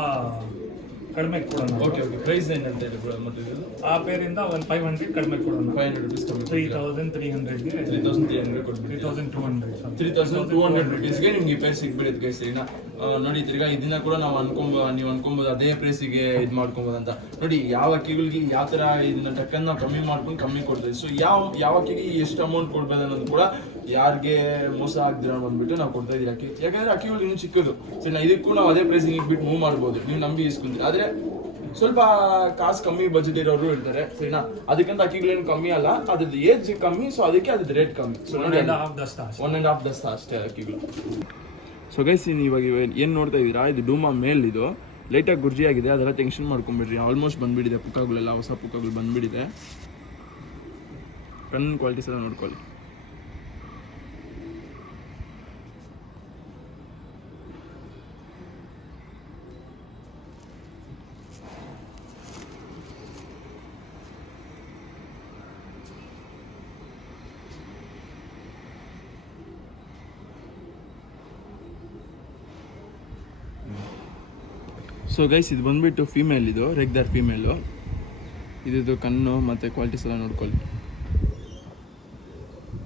ಕಡಿಮೆ ಕೊಡೋಣ. ಓಕೆ, ಪ್ರೈಸ್ ಏನು ಅಂತ ಹೇಳಿ ಮತ್ತೆ ಇದು ಆ ಪೇರಿಂದ ಒಂದು 500 ಕಡಿಮೆ ಕೊಡೋಣ. 500 rupees ಕಮ್ಮಿ, 3300ಗೆ 3300 ಕೊಡ್ಬಿಡಿ. 3200 rupeesಗೆ ನಿಮ್ಗೆ ಈ ಪ್ರೈಸ್ ಸಿಗ್ಬಿಡುತ್ತೆ ಗೈಸ್, ಸರಿನಾ? ನೋಡಿ, ತಿರ್ಗಾ ಇದನ್ನ ಕೂಡ ನೀವು ಅನ್ಕೊಬೋದು ಅದೇ ಪ್ರೈಸಿಗೆ ಇದು ಮಾಡ್ಕೊಬೋದು ಅಂತ. ನೋಡಿ, ಯಾವ ಅಕ್ಕಿಗಳಿಗೆ ಯಾವ ಥರ ಇದನ್ನ ಟಕ್ಕನ್ನು ನಾವು ಕಮ್ಮಿ ಕೊಡ್ತೀವಿ. ಸೊ ಯಾವ ಅಕ್ಕಿಗೆ ಎಷ್ಟು ಅಮೌಂಟ್ ಕೊಡ್ಬೋದು ಅನ್ನೋದು ಕೂಡ ಯಾರಿಗೆ ಮೋಸ ಆಗ್ದಿರ ಬಂದ್ಬಿಟ್ಟು ನಾವು ಕೊಡ್ತಾ ಇದೀವಿ ಅಕ್ಕಿ. ಯಾಕಂದ್ರೆ ಅಕ್ಕಿಗಳು ಇನ್ನೂ ಚಿಕ್ಕದು, ಸರಿ, ಇದಕ್ಕೂ ನಾವು ಅದೇ ಪ್ರೈಸಿಗೆ ಇಟ್ಬಿಟ್ಟು ಮೂವ್ ಮಾಡ್ಬೋದು, ನೀವು ನಂಬಿ ಇಸ್ಕೊಂತೀರಿ. ಆದರೆ ಸ್ವಲ್ಪ ಕಾಸು ಕಮ್ಮಿ ಬಜೆಟ್ ಇರೋರು ಇರ್ತಾರೆ, ಸರಿನಾ? ಅದಕ್ಕಂತ ಅಕ್ಕಿಗಳೇನು ಕಮ್ಮಿ ಅಲ್ಲ, ಅದ್ರದ್ದು ಏಜ್ ಕಮ್ಮಿ, ಸೊ ಅದಕ್ಕೆ ಅದ್ರದ್ದು ರೇಟ್ ಕಮ್ಮಿ. ಸೊ ನೋಡಿ, 1.5 ದಸ್ತ ಅಷ್ಟೇ ಅಕ್ಕಿಗಳು. ಸೊ ಗೈಸ್, ಇವಾಗ ಏನು ನೋಡ್ತಾ ಇದ್ದೀರಾ, ಇದು ಡೂಮಾ ಮೇಲ್, ಇದು ಲೈಟಾಗಿ ಗುರ್ಜಿ ಆಗಿದೆ, ಅದೆಲ್ಲ ಟೆನ್ಷನ್ ಮಾಡ್ಕೊಂಬಿಡ್ರಿ. ಆಲ್ಮೋಸ್ಟ್ ಬಂದ್ಬಿಟ್ಟಿದೆ, ಪುಕ್ಕಗಳೆಲ್ಲ ಹೊಸ ಪುಕ್ಕಗಳು ಬಂದ್ಬಿಟ್ಟಿದೆ. ಕಣ್ಣು ಕ್ವಾಲಿಟೀಸ್ ಎಲ್ಲ ನೋಡ್ಕೊಳ್ಳಿ. ಸೊ ಗೈಸ್, ಇದು ಬಂದ್ಬಿಟ್ಟು ಫೀಮೇಲ್, ಇದು ರೆಗ್ದರ್ ಫೀಮೇಲು. ಇದ್ದು ಕಣ್ಣು ಮತ್ತು ಕ್ವಾಲಿಟೀಸ್ ಎಲ್ಲ ನೋಡ್ಕೊಳ್ಳಿ.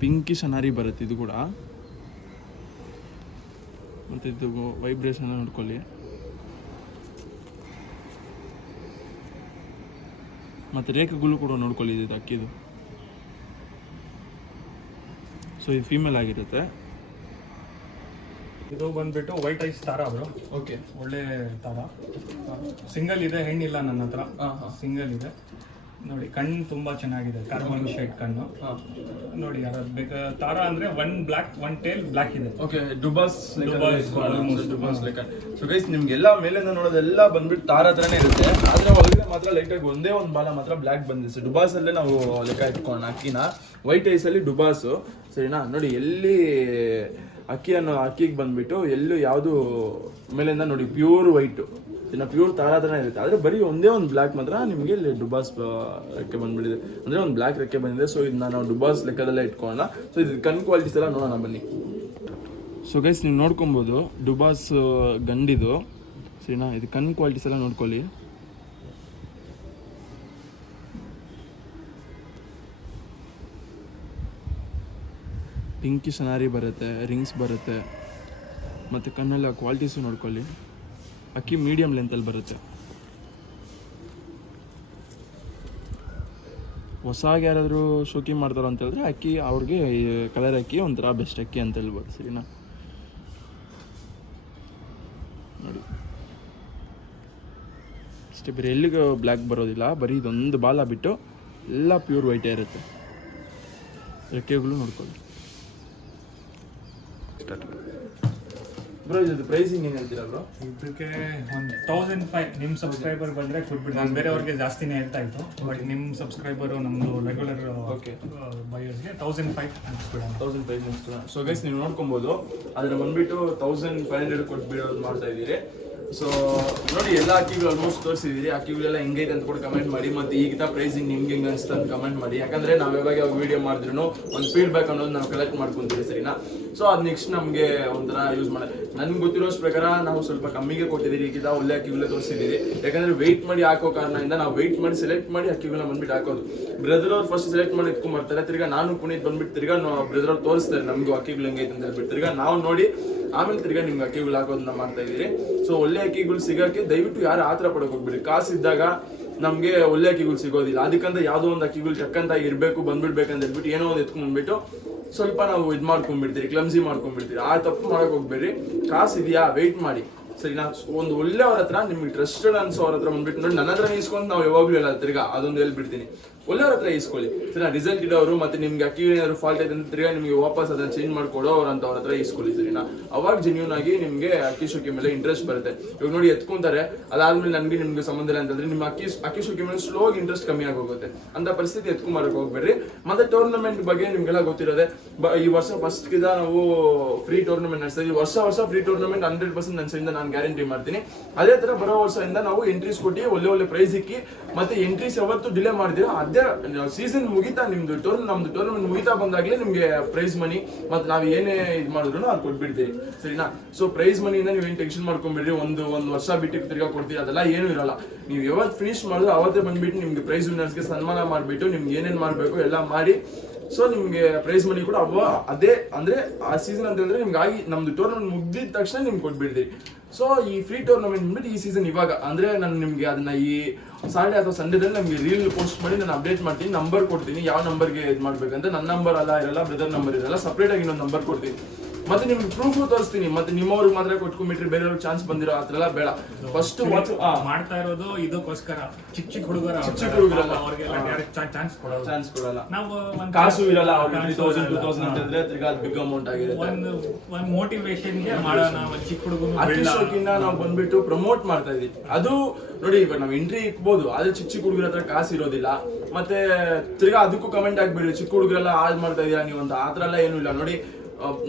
ಪಿಂಕಿಶ್ ಅನಾರಿ ಬರುತ್ತೆ ಇದು ಕೂಡ. ಮತ್ತು ಇದು ವೈಬ್ರೇಷನ್ ನೋಡ್ಕೊಳ್ಳಿ. ಮತ್ತು ರೇಖೆಗಳು ಕೂಡ ನೋಡ್ಕೊಳ್ಳಿ, ಇದು ಅಕ್ಕಿದು. ಸೊ ಇದು ಫೀಮೇಲ್ ಆಗಿರುತ್ತೆ. ಇದು ಬಂದ್ಬಿಟ್ಟು ವೈಟ್ ಐಸ್ ತಾರಾ ಬ್ರೋ. ಓಕೆ, ಒಳ್ಳೆ ತಾರಾ. ಸಿಂಗಲ್ ಇದೆ, ಹೆಣ್ಣಿಲ್ಲ ನನ್ನ ಹತ್ರ. ಸಿಂಗಲ್ ಇದೆ ನೋಡಿ. ಕಣ್ಣು ತುಂಬಾ ಚೆನ್ನಾಗಿದೆ, ಕಾರ್ಬನ್ ಶೇಡ್ ಕಣ್ಣು ನೋಡಿ. ಯಾರಾದ್ರು ಬೇಕಾ ತಾರಾ ಅಂದ್ರೆ 1 ಬ್ಲಾಕ್ 1 ಟೇಲ್ ಬ್ಲಾಕ್ ಇದೆ. ಓಕೆ, ಡುಬಾಸ್ ಲೆಕ್ಕ. ಸೊ ಗೈಸ್, ನಿಮ್ಗೆಲ್ಲ ಮೇಲಿಂದ ನೋಡೋದೆಲ್ಲ ಬಂದ್ಬಿಟ್ಟು ತಾರಾ ಥರನೇ ಇರುತ್ತೆ, ಆದ್ರೆ ಒಳಗಡೆ ಮಾತ್ರ ಲೈಟಾಗಿ ಒಂದೇ ಒಂದು ಬಾಲ ಮಾತ್ರ ಬ್ಲಾಕ್ ಬಂದಿದೆ. ಡುಬಾಸ್ ಅಲ್ಲೇ ನಾವು ಲೆಕ್ಕ ಇಟ್ಕೊಂಡು ಅಕ್ಕಿನ ವೈಟ್ ಐಸ್ ಅಲ್ಲಿ ಡುಬಾಸು, ಸರಿನಾ? ನೋಡಿ, ಎಲ್ಲಿ ಅಕ್ಕಿಗೆ ಬಂದ್ಬಿಟ್ಟು ಎಲ್ಲೂ ಯಾವುದು ಮೇಲಿಂದ ನೋಡಿ ಪ್ಯೂರ್ ವೈಟು, ಇನ್ನು ಪ್ಯೂರ್ ತಾರಾ ಥರ ಇರುತ್ತೆ. ಆದರೆ ಬರೀ ಒಂದೇ ಒಂದು ಬ್ಲ್ಯಾಕ್ ಮಾತ್ರ ನಿಮಗೆ ಇಲ್ಲಿ ಡುಬಾಸ್ ರೆಕ್ಕೆ ಬಂದ್ಬಿಟ್ಟಿದೆ, ಅಂದರೆ ಒಂದು ಬ್ಲ್ಯಾಕ್ ರೆಕ್ಕೆ ಬಂದಿದೆ. ಸೊ ಇದನ್ನ ನಾವು ಡುಬಾಸ್ ಲೆಕ್ಕದಲ್ಲೇ ಇಟ್ಕೊಳ್ಳೋಣ. ಸೊ ಇದು ಕಣ್ ಕ್ವಾಲಿಟೀಸ್ ಎಲ್ಲ ನೋಡೋಣ ಬನ್ನಿ. ಸೊ ಗೈಸ್, ನೀವು ನೋಡ್ಕೊಬೋದು ಡುಬಾಸ್ ಗಂಡಿದು. ಸರಿನಾ. ಇದು ಕಣ್ಣು ಕ್ವಾಲಿಟೀಸ್ ಎಲ್ಲ ನೋಡ್ಕೊಳ್ಳಿ. ಪಿಂಕಿ ಸನಾರಿ ಬರುತ್ತೆ, ರಿಂಗ್ಸ್ ಬರುತ್ತೆ, ಮತ್ತು ಕಣ್ಣೆಲ್ಲ ಕ್ವಾಲಿಟೀಸು ನೋಡ್ಕೊಳ್ಳಿ. ಅಕ್ಕಿ ಮೀಡಿಯಮ್ ಲೆಂತಲ್ಲಿ ಬರುತ್ತೆ. ಹೊಸಾಗಿ ಯಾರಾದರೂ ಶೋಕಿ ಮಾಡ್ತಾರೋ ಅಂತ ಹೇಳಿದ್ರೆ ಅಕ್ಕಿ ಅವ್ರಿಗೆ ಕಲರ್ ಅಕ್ಕಿ ಒಂಥರ ಬೆಸ್ಟ್ ಅಕ್ಕಿ ಅಂತ ಹೇಳ್ಬೋದು. ಸರಿನಾ ನೋಡಿ, ಅಷ್ಟೇ, ಬರೀ ಎಲ್ಲಿಗೂ ಬ್ಲ್ಯಾಕ್ ಬರೋದಿಲ್ಲ. ಬರೀ ಇದೊಂದು ಬಾಲ ಬಿಟ್ಟು ಎಲ್ಲ ಪ್ಯೂರ್ ವೈಟೇ ಇರುತ್ತೆ. ರೆಕ್ಕೆಗಳು ನೋಡ್ಕೊಳ್ಳಿ. ಬ್ರೋ ಇದು ಪ್ರೈಸಿಂಗ್ ಏನು ಹೇಳ್ತೀರಾ ಬ್ರೋ? ಇದಕ್ಕೆ ಒಂದು 1005 ನಿಮ್ಮ ಸಬ್ಸ್ಕ್ರೈಬರ್ ಬಂದರೆ ಕೊಟ್ಬಿಟ್ಟು, ನಾನು ಬೇರೆಯವ್ರಿಗೆ ಜಾಸ್ತಿನೇ ಹೇಳ್ತಾ ಇತ್ತು, ಬಟ್ ನಿಮ್ಮ ಸಬ್ಸ್ಕ್ರೈಬರು ನಮ್ಮದು ರೆಗ್ಯುಲರ್ ಬೈಯರ್ಸ್ಗೆ 1005 ಅನ್ಸ್ಬಿಡೋಣ. 1005 ಮುಗಿಸ್ಬಿಡೋಣ. ಸೊ ಗೈಸ್ ನೀವು ನೋಡ್ಕೊಬೋದು, ಅದನ್ನು ಬಂದುಬಿಟ್ಟು 1500 ಕೊಟ್ಬಿಡೋದು ಮಾಡ್ತಾ ಇದ್ದೀರಿ. ಸೊ ನೋಡಿ, ಎಲ್ಲ ಅಕ್ಕಿಗಳು ಆಲ್ಮೋಸ್ಟ್ ತೋರಿಸಿದ್ದೀರಿ. ಅಕ್ಕಿಗಳೆಲ್ಲ ಹೆಂಗೈತೆ ಅಂತ ಕೂಡ ಕಮೆಂಟ್ ಮಾಡಿ, ಮತ್ತು ಈಗಿನ ಪ್ರೈಸಿಂಗ್ ನಿಮ್ಗೆ ಹೆಂಗೆ ಅನಿಸ್ತು ಅಂತ ಕಮೆಂಟ್ ಮಾಡಿ. ಯಾಕಂದರೆ ನಾವು ಯಾವಾಗ ವೀಡಿಯೋ ಮಾಡಿದ್ರು ಒಂದು ಫೀಡ್ಬ್ಯಾಕ್ ಅನ್ನೋದು ನಾವು ಕಲೆಕ್ಟ್ ಮಾಡ್ಕೊತೀವಿ. ಸರಿನಾ. ಸೊ ಅದು ನೆಕ್ಸ್ಟ್ ನಮಗೆ ಒಂಥರ ಯೂಸ್ ಮಾಡಿ, ನನ್ಗೆ ಗೊತ್ತಿರೋಷ್ಟು ಪ್ರಕಾರ ನಾವು ಸ್ವಲ್ಪ ಕಮ್ಮಿಗೆ ಕೊಟ್ಟಿದ್ದೀರಿ. ಈಗಿದ ಒಳ್ಳೆ ಅಕ್ಕಿಗಳೇ ತೋರಿಸಿದ್ದೀರಿ. ಯಾಕಂದರೆ ವೆಯ್ಟ್ ಮಾಡಿ ಹಾಕೋ ಕಾರಣದಿಂದ ನಾವು ವೆಯ್ಟ್ ಮಾಡಿ ಸೆಲೆಕ್ಟ್ ಮಾಡಿ ಅಕ್ಕಿಗಳನ್ನ ಬಂದ್ಬಿಟ್ಟು ಹಾಕೋದು. ಬ್ರದರ್ ಅವ್ರು ಫಸ್ಟ್ ಸೆಲೆಕ್ಟ್ ಮಾಡಿ ಇಟ್ಕೊಂಡ್ಬರ್ತಾರೆ, ತಿರ್ಗಾ ನಾನು ಪುನೀತ್ ಬಂದ್ಬಿಟ್ಟು ತಿರ್ಗಾ ಬ್ರದರ್ ಅವ್ರು ತೋರಿಸ್ತಾರೆ ನಮಗೂ ಅಕ್ಕಿಗಳು ಹೆಂಗೈತೆ ಅಂತ ಹೇಳ್ಬಿಟ್ಟು, ತಿರ್ಗಾ ನಾವು ನೋಡಿ ಆಮೇಲೆ ತಿರ್ಗಾ ನಿಮ್ಗೆ ಅಕ್ಕಿಗಳು ಹಾಕೋದನ್ನ ಮಾಡ್ತಾ ಇದ್ದೀರಿ. ಸೊ ಒಳ್ಳೆ ಅಕ್ಕಿಗಳು ಸಿಗೋಕ್ಕೆ ದಯವಿಟ್ಟು ಯಾರು ಆ ಥರ ಪಡೋಕೆ ಹೋಗ್ಬಿಡಿ. ಕಾಸಿದ್ದಾಗ ನಮಗೆ ಒಳ್ಳೆ ಅಕ್ಕಿಗಳು ಸಿಗೋದಿಲ್ಲ. ಅದಕ್ಕಂತ ಯಾವುದೋ ಒಂದು ಅಕ್ಕಿಗಳು ಚಕ್ಕಂತ ಇರಬೇಕು ಬಂದ್ಬಿಡ್ಬೇಕಂತ ಹೇಳ್ಬಿಟ್ಟು ಏನೋ ಒಂದು ಎತ್ಕೊಂಡ್ಬಿಟ್ಟು ಸ್ವಲ್ಪ ನಾವು ಇದು ಮಾಡ್ಕೊಂಡ್ಬಿಡ್ತೀರಿ, ಕ್ಲಮ್ಸಿ ಮಾಡ್ಕೊಂಡ್ಬಿಡ್ತೀರಿ. ಆ ತಪ್ಪು ಮಾಡೋಕೆ ಹೋಗ್ಬೇಡ್ರಿ. ಕಾಸು ಇದೆಯಾ, ವೆಯ್ಟ್ ಮಾಡಿ. ಸರಿನಾ. ಒಂದು ಒಳ್ಳೆಯವ್ರ ಹತ್ರ, ನಿಮ್ಗೆ ಟ್ರಸ್ಟೆಡ್ ಅನ್ಸೋರ ಹತ್ರ ಬಂದ್ಬಿಟ್ಟು ನೋಡಿ, ನನ್ನ ಹತ್ರ ಇಸ್ಕೊಂಡು ನಾವು ಯಾವಾಗಲೂ ಇಲ್ಲ ತಿರ್ಗಾ ಅದೊಂದು ಹೇಳ್ಬಿಡ್ತೀನಿ, ಒಳ್ಳೆಯವ್ರ ಹತ್ರ ಇಸ್ಕೊಳ್ಳಿ. ಸರಿನಾ. ರಿಸಲ್ಟ್ ಇಡೋರು ಮತ್ತು ನಿಮ್ಗೆ ಅಕ್ಕಿ ಏನಾದ್ರು ಫಾಲ್ಟ್ ಐತೆ ಅಂತ ತಿರ್ಗಾ ನಿಮಗೆ ವಾಪಸ್ ಅದನ್ನ ಚೇಂಜ್ ಮಾಡ್ಕೊಡೋ ಅವ್ರ ಹತ್ರ ಇಸ್ಕೊಳ್ಳಿ. ಸರಿನಾ. ಅವಾಗ ಜೆನ್ಯೂನ್ ಆಗಿ ನಿಮಗೆ ಅಕ್ಕಿ ಶೋಕಿ ಮೇಲೆ ಇಂಟ್ರೆಸ್ಟ್ ಬರುತ್ತೆ. ಇವಾಗ ನೋಡಿ ಎತ್ಕೊಂತಾರೆ, ಅದಾದ್ಮೇಲೆ ನನಗೆ ನಿಮ್ಗೆ ಸಂಬಂಧ ಇಲ್ಲ ಅಂತಂದ್ರೆ ನಿಮ್ಮ ಅಕ್ಕಿ ಶೋಕಿ ಮೇಲೆ ಸ್ಲೋ ಇಂಟ್ರೆಸ್ಟ್ ಕಮ್ಮಿ ಆಗೋಗುತ್ತೆ. ಅಂತ ಪರಿಸ್ಥಿತಿ ಎತ್ಕೊಂಬರಕ್ಕೆ ಹೋಗ್ಬೇಡ್ರಿ. ಮತ್ತೆ ಟೂರ್ನಮೆಂಟ್ ಬಗ್ಗೆ ನಿಮ್ಗೆಲ್ಲ ಗೊತ್ತಿರೋದೆ. ಈ ವರ್ಷ ಫಸ್ಟ್ಗಿದ ನಾವು ಫ್ರೀ ಟೂರ್ನಮೆಂಟ್ ನಡೆಸ್ತಾ ಇದ್ದೀವಿ. ವರ್ಷ ಫ್ರೀ ಟೂರ್ನಮೆಂಟ್ 100% ನನ್ನ ಸೈಡಿಂದ ನಾನು ಗ್ಯಾರಂಟಿ ಮಾಡ್ತೀನಿ. ಅದೇ ತರ ಬರೋ ವರ್ಷದಿಂದ ನಾವು ಎಂಟ್ರೀಸ್ ಕೊಟ್ಟು ಒಳ್ಳೆ ಪ್ರೈಸ್ ಇಕ್ಕಿ, ಮತ್ತೆ ಎಂಟ್ರೀಸ್ ಯಾವತ್ತು ಡಿಲೇ ಮಾಡಿದಿರೋ ಅದೇ ಸೀಸನ್ ಮುಗಿತಾ ನಮ್ದು ಟೂರ್ನಮೆಂಟ್ ಮುಗಿತಾ ಬಂದಾಗಲೇ ನಿಮಗೆ ಪ್ರೈಸ್ ಮನಿ ಮತ್ತೆ ನಾವು ಏನೇ ಇದು ಮಾಡಿದ್ರು ಅದು ಕೊಟ್ಬಿಡ್ತೀವಿ. ಸರಿನಾ. ಸೊ ಪ್ರೈಸ್ ಮನಿಯಿಂದ ನೀವೇನು ಟೆನ್ಷನ್ ಮಾಡ್ಕೊಂಡ್ಬಿಡ್ರಿ, ಒಂದು ವರ್ಷ ಬಿಟ್ಟು ತಿರ್ಗಾ ಕೊಡ್ತೀವಿ, ಅದೆಲ್ಲ ಏನೂ ಇರಲ್ಲ. ನೀವು ಯಾವತ್ತು ಫಿನಿಶ್ ಮಾಡಿದ್ರೆ ಅವತ್ತೇ ಬಂದ್ಬಿಟ್ಟು ನಿಮ್ಗೆ ಪ್ರೈಸ್ ವಿನ್ನರ್ಸ್ಗೆ ಸನ್ಮಾನ ಮಾಡಿಬಿಟ್ಟು ನಿಮ್ಗೆ ಏನೇನು ಮಾಡಬೇಕು ಎಲ್ಲ ಮಾಡಿ, ಸೊ ನಿಮಗೆ ಪ್ರೈಸ್ ಮನಿ ಕೂಡ ಅದೇ ಅಂದ್ರೆ ಆ ಸೀಸನ್ ಅಂತ ಹೇಳಿದ್ರೆ ನಿಮ್ಗೆ ಆಗಿ ನಮ್ದು ಟೂರ್ನಮೆಂಟ್ ಮುಗ್ದಿದ ತಕ್ಷಣ ನಿಮ್ಗೆ ಕೊಟ್ಬಿಡ್ತೀವಿ. ಸೊ ಈ ಫ್ರೀ ಟೂರ್ನಮೆಂಟ್ ಬಂದ್ಬಿಟ್ಟು ಈ ಸೀಸನ್ ಇವಾಗ ಅಂದ್ರೆ ನಾನು ನಿಮಗೆ ಅದನ್ನ ಈ ಸಾಟರ್ಡೆ ಅಥವಾ ಸಂಡೇದಲ್ಲಿ ನಮಗೆ ರೀಲ್ ಪೋಸ್ಟ್ ಮಾಡಿ ನಾನು ಅಪ್ಡೇಟ್ ಮಾಡ್ತೀನಿ, ನಂಬರ್ ಕೊಡ್ತೀನಿ, ಯಾವ ನಂಬರ್ಗೆ ಇದು ಮಾಡ್ಬೇಕಂತ. ನನ್ನ ನಂಬರ್ ಇರಲ್ಲ, ಬ್ರದರ್ ನಂಬರ್ ಇರಲ್ಲ, ಸಪ್ರೇಟ್ ಆಗಿ ಇನ್ನೊಂದು ನಂಬರ್ ಕೊಡ್ತೀನಿ. ಮತ್ತೆ ನಿಮ್ಗೆ ಪ್ರೂಫು ತೋರಿಸ್ತೀನಿ. ಮತ್ತೆ ನಿಮ್ಮವ್ರಿಗೆ ಮಾತ್ರ ಕೊಟ್ಕೊಂಡ್ಬಿಟ್ರಿ, ಬೇರೆಯವ್ರಿಗೆ ಚಾನ್ಸ್ ಬಂದಿರೋ ಆ ಥರ ಎಲ್ಲ ಬೇಡ. ಫಸ್ಟ್ ಮಾಡ್ತಾ ಇರೋದು ಇದಕ್ಕೋಸ್ಕರ ಚಿಕ್ಕ ಹುಡುಗರ ಅವ್ರಿಗೆಲ್ಲ ಡೈರೆಕ್ಟ್ ಚಾನ್ಸ್ ಕೊಡಲ್ಲ. ನಾವು ಕಾಸು ಇರಲ್ಲ, 1000-2000 ಅಂತಂದ್ರೆ ತಿರ್ಗಾ ಅದು ಬಿಗ್ ಅಮೌಂಟ್ ಆಗಿದೆ. ಒಂದು ಮೋಟಿವೇಶನ್ಗೆ ಮಾಡೋಣ, ಒಂದು ಚಿಕ್ಕ ಹುಡುಗನ ಅಕ್ಕಿ ಶೋಕಿನ ನಾವು ಬಂದ್ಬಿಟ್ಟು ಪ್ರಮೋಟ್ ಮಾಡ್ತಾ ಇದೀವಿ. ಅದು ನೋಡಿ, ಇವಾಗ ನಾವು ಎಂಟ್ರಿ ಇಕ್ಬೋದು, ಆದ್ರೆ ಚಿಕ್ಕ ಹುಡುಗರ ಹತ್ರ ಕಾಸು ಇರೋದಿಲ್ಲ. ಮತ್ತೆ ತಿರ್ಗಾ ಅದಕ್ಕೂ ಕಮೆಂಟ್ ಆಗ್ಬೇಡಿ, ಚಿಕ್ಕ ಹುಡುಗರೆಲ್ಲ ಹಾಳು ಮಾಡ್ತಾ ಇದೀರಾ ನೀವು ಅಂತ. ಆ ಥರ ಎಲ್ಲ ಏನೂ ಇಲ್ಲ. ನೋಡಿ,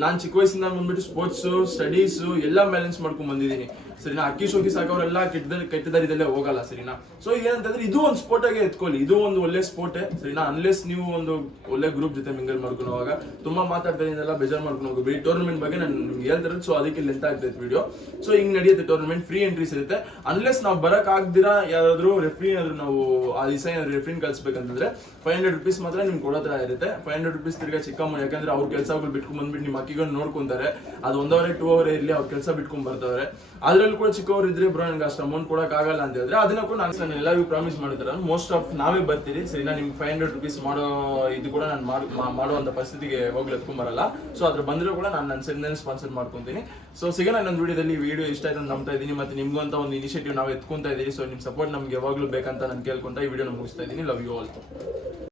ನಾನು ಚಿಕ್ಕ ವಯಸ್ಸಿಂದ ಬಂದ್ಬಿಟ್ಟು ಸ್ಪೋರ್ಟ್ಸು ಸ್ಟಡೀಸು ಎಲ್ಲ ಬ್ಯಾಲೆನ್ಸ್ ಮಾಡ್ಕೊಂಡು ಬಂದಿದ್ದೀನಿ. ಸರಿನಾ. ಅಕ್ಕಿ ಶೋಕಿ ಸಾಕೋರೆಲ್ಲ ಕೆಟ್ಟ ದಾರಿದಲ್ಲೇ ಹೋಗಲ್ಲ. ಸರಿನಾ. ಸೊ ಏನಂತಂದ್ರೆ ಇದು ಒಂದು ಸ್ಪೋರ್ಟಾಗೆ ಎತ್ಕೊಳ್ಳಿ, ಇದು ಒಂದು ಒಳ್ಳೆ ಸ್ಪೋರ್ಟೇ. ಸರಿನಾ. ಅನ್ಲೆಸ್ ನೀವು ಒಂದು ಒಳ್ಳೆ ಗ್ರೂಪ್ ಜೊತೆ ಮಿಂಗಲ್ ಮಾಡ್ಕೊಂಡು ಹೋವಾಗ ತುಂಬಾ ಮಾತಾಡ್ತಾ ಇದೆಲ್ಲ ಬೇಜಾರು ಮಾಡ್ಕೊಂಡು ಹೋಗ್ಬೇಡಿ. ಟೂರ್ನಮೆಂಟ್ ಬಗ್ಗೆ ನಾನು ನಿಮ್ಗೆ ಹೇಳ್ತಿರೋದು. ಸೊ ಅದಕ್ಕೆ ಲೆಂತ್ ಆಗ್ತೈತೆ ವಿಡಿಯೋ. ಸೊ ಹಿಂಗ್ ನಡೆಯುತ್ತೆ ಟೂರ್ನಮೆಂಟ್, ಫ್ರೀ ಎಂಟ್ರೀಸ್ ಇರುತ್ತೆ. ಅನ್ಲೆಸ್ ನಾವು ಬರಕ್ ಆಗ್ದಿರಾ ಯಾರಾದ್ರೂ ರೆಫ್ರಿ ಏನಾದ್ರು ನಾವು ಆ ದಿವಸ ಏನಾದ್ರು ರೆಫ್ರಿನ್ ಕಳ್ಸ್ಬೇಕಂತಂದ್ರೆ 500 ರೂಪೀಸ್ ಮಾತ್ರ ನಿಮ್ಗೆ ಕೊಡೋತ್ರ ಇರುತ್ತೆ. 500 ರೂಪೀಸ್ ತಿರ್ಗಾ ಚಿಕ್ಕ ಅಮೌಂಟ್. ಯಾಕಂದ್ರೆ ಅವ್ರ ಕೆಲಸಗಳು ಬಿಟ್ಕೊಂಡ್ ಬಂದ್ಬಿಟ್ಟು ನಿಮ್ಮ ಅಕ್ಕಿಗಳನ್ನ ನೋಡ್ಕೊಂತಾರೆ. ಅದು 1 ಅವರ್ 2 ಅವರ್ ಇರಲಿ, ಅವ್ರ ಕೆಲಸ ಬಿಟ್ಕೊಂಡ್ ಬರ್ತಾರೆ. ಅದ್ರಲ್ಲಿ ಕೂಡ ಚಿಕ್ಕವ್ರು ಇದ್ರೆ ಬ್ರೋ ನನಗೆ ಅಷ್ಟು ಅಮೌಂಟ್ ಕೊಡಕ್ ಆಗಲ್ಲ ಅಂತ ಹೇಳಿದ್ರೆ ಅದನ್ನ ಕೂಡ ನಾನು ಎಲ್ಲರಿಗೂ ಪ್ರಾಮಿಸ್ ಮಾಡಿದ್ರೆ ಮೋಸ್ಟ್ ಆಫ್ ನಾವೇ ಬರ್ತೀರಿ. ಸರಿನಾ. ನಿಮ್ಗೆ 500 ರೂಪೀಸ್ ಮಾಡೋ ಇದು ಕೂಡ ನಾನು ಮಾಡುವಂತ ಪರಿಸ್ಥಿತಿಗೆ ಹೋಗ್ಲಿ ಎತ್ಕೊಂಬರಲ್ಲ. ಸೊ ಅದ್ರ ಬಂದರೂ ಕೂಡ ನಾನು ನನ್ನ ಸೈಡ್ನಲ್ಲಿ ಸ್ಪಾನ್ಸರ್ ಮಾಡ್ಕೊತೀನಿ. ಸೊ ಸಿಗೋಣ ಇನ್ನೊಂದು ವಿಡಿಯೋದಲ್ಲಿ. ವಿಡಿಯೋ ಇಷ್ಟ ಆಯ್ತು ಅಂತ ನಂಬ್ತಾ ಇದ್ದೀನಿ. ಮತ್ತೆ ನಿಮ್ಗೂ ಅಂತ ಒಂದು ಇನಿಷಿಯೇಟಿವ್ ನಾವು ಎತ್ಕೊಂತಾ ಇದ್ದೀವಿ. ಸೊ ನಿಮ್ಮ ಸಪೋರ್ಟ್ ನಮ್ಗೆ ಯಾವಾಗಲೂ ಬೇಕಂತ ನಾನು ಕೇಳ್ಕೊಂತ ಈ ವಿಡಿಯೋನ ಮುಗಿಸ್ತಾ ಇದ್ದೀನಿ. Love you all.